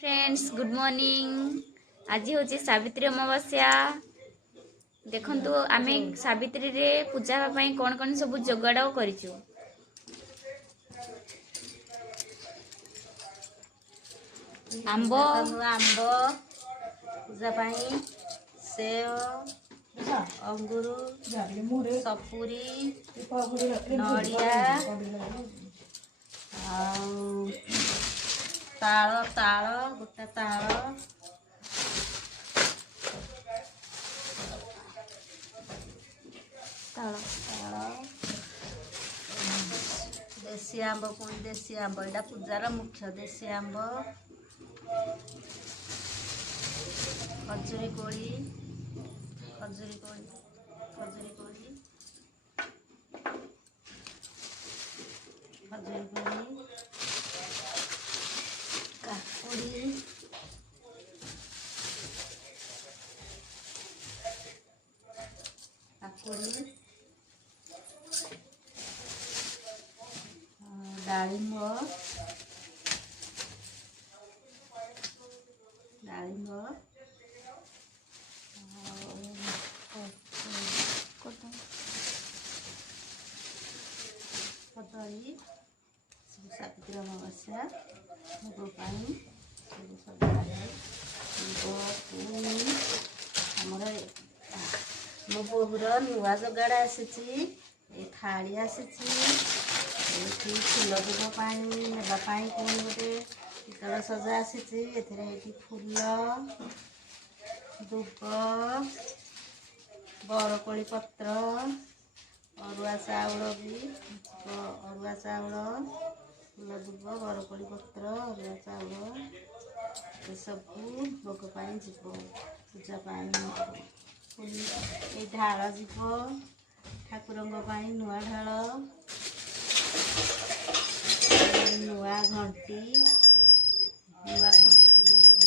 Friends good morning. आज हूँ सावित्री अमावास्या। देखंतु आमे सावित्री रे पूजा पाई कौन कौन सब जोगाड़ करिचु। आंब आंब पूजा पाई सेव अंगूर सपुरी नड़िया ताल ताल गोटा ताल देसी आंब पुणी देसी आंब एटा पूजार मुख्य देसी आंब खजुरी कोड़ी खजुरी कोड़ी खजुरी कोड़ी खजुरी कोड़ी काकुड़ी काकुड़ी डाळिंब डाळिंब कदली सावित्री अमावास्या भोग पाई आमर मो बोहूर नुआ जोगाड़ आसी थाली आसी फूल दुब नापाई पुणी गोटे पितल सजा आसी फूल दुब बरकोली पत्र अरुआ चाउल भी अरुआ चाउल फूल दुब बरकोली पत्र अरुआ चाउल ये सब भोग पाई जीव पूजा पाई ये ढाल जीव ठाकुर नुआ ढाल नुआ घंटी जीव भोग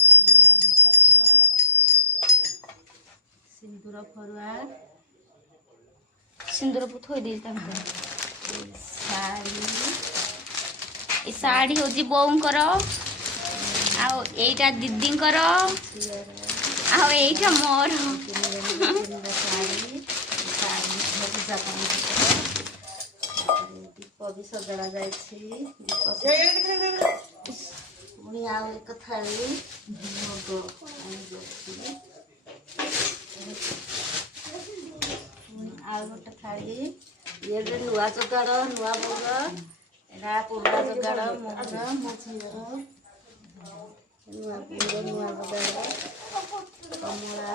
पाई नुआ घंटी जीव सिंदूर फरुआ सिंदूर थोई दी साड़ी साड़ी हूँ बोऊंकर आईटा दीदींकर आईटा मोर दीप भी सजड़ा जाए पुणी आउ एक थाली भोग आउ गोटे थाली ये नुआ जोगाड़ नुआ भोग एटा पुरुଣା जोगाड़ मोर मो झीर नुआ भोग नुआ जोगाड़ कमला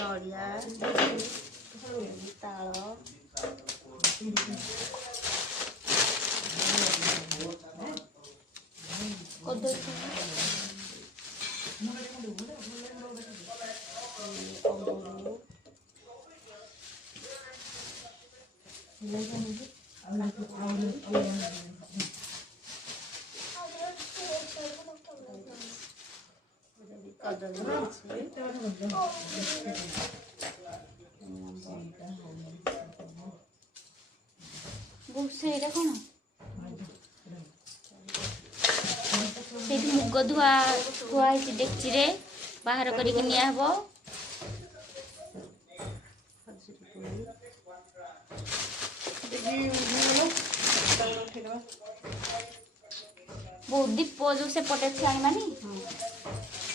नड़िया ताल कौन से मुग धुआ थुआई डेक्ची रे बाहर करके निया हबो। बहुत दीप जो से पटे छाणी मानी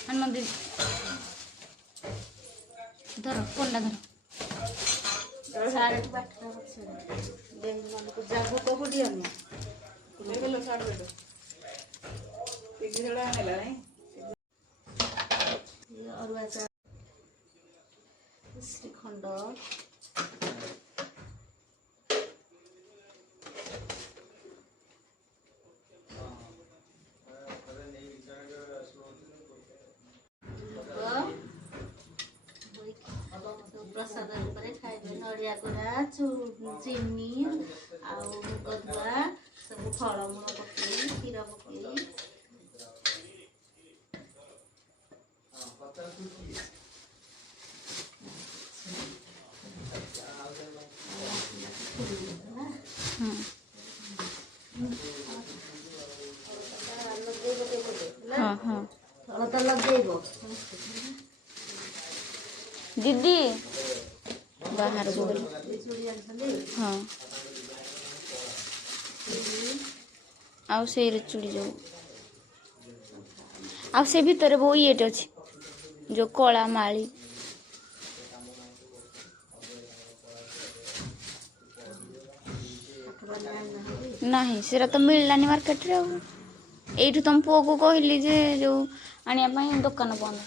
हनुमान दीदी धर कोंडा धर सारे बाटरा देह मन को जाबो को पड़ियो ना लेलो सारे बेटो पिगड़ा नेला नहीं ये अरुआ चा श्रीखंड प्रसाद खाइबे नड़िया कोड़ा चीनी आउ मुग धुआ सब फलमूल पकई क्षीर पकई ହଁ ଅଳତା ଲଗେଇବ। ଦିଦି ବାହାରକୁ ଗଲେ ଚୁଡ଼ି ଆଣିଛନ୍ତି। ହଁ ଆଉ ସେଇ ଚୁଡ଼ି ଯୋଉ ଆଉ ସେ ଭିତରେ ବୋଉ ଇଏଟେ ଅଛି ଯୋଉ କଳା ମାଳି ନାହିଁ ସେଟା ତ ମିଳିଲାନି ମାର୍କେଟରେ ଆଉ ଏଇଠୁ ତମ ପୁଅକୁ କହିଲି ଯେ ଯୋଉ ଆଣିବା ପାଇଁ ଦୋକାନ ବନ୍ଦ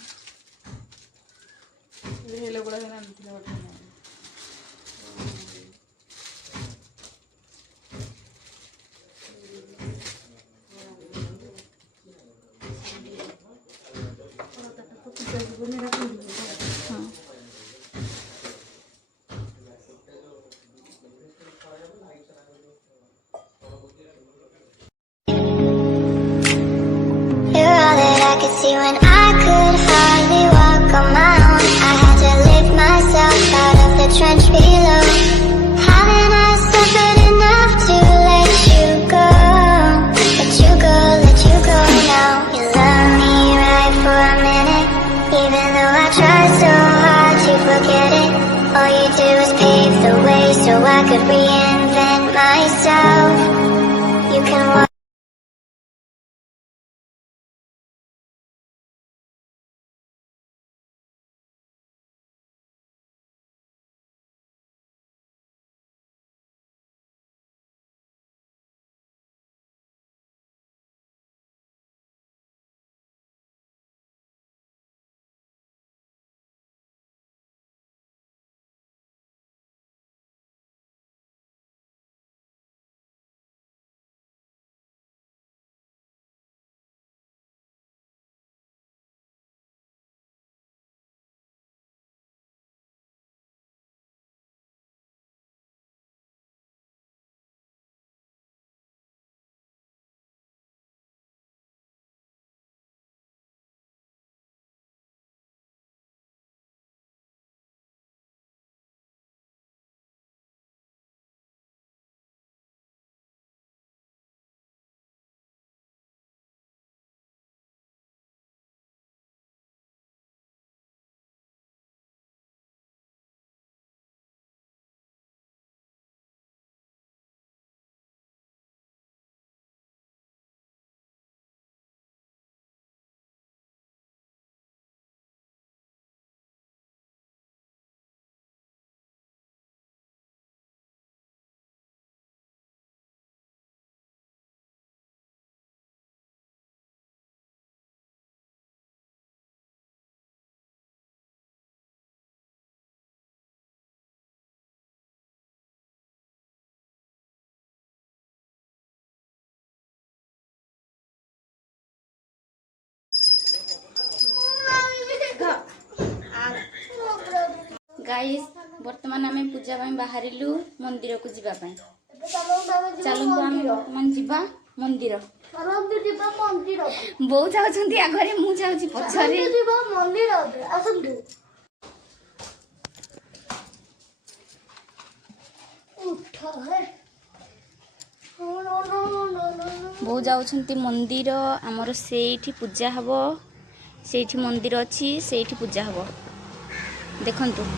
ହଁ You're all that I could see when I could hardly walk on my own. I had to lift myself out of the trench below. Haven't I suffered enough to let you go? Let you go, let you go now. You love me right for a minute, even though I try so hard to forget it. All you do is pave the way so I could reinvent myself. You can walk. Guys ବର୍ତ୍ତମାନ ଆମେ ପୂଜା ପାଇଁ ବାହାରିଲୁ ମନ୍ଦିରକୁ ଯିବା ପାଇଁ ଚାଲନ୍ତୁ ଆମେ ବର୍ତ୍ତମାନ ଯିବା ମନ୍ଦିର ବୋଉ ଯାଉଛନ୍ତି ଆଗରେ ମୁଁ ଯାଉଛି ପଛରେ ବୋଉ ଯାଉଛନ୍ତି ମନ୍ଦିର ଆମର ସେଇଠି ପୂଜା ହବ ସେଇଠି ମନ୍ଦିର ଅଛି ସେଇଠି ପୂଜା ହବ ଦେଖନ୍ତୁ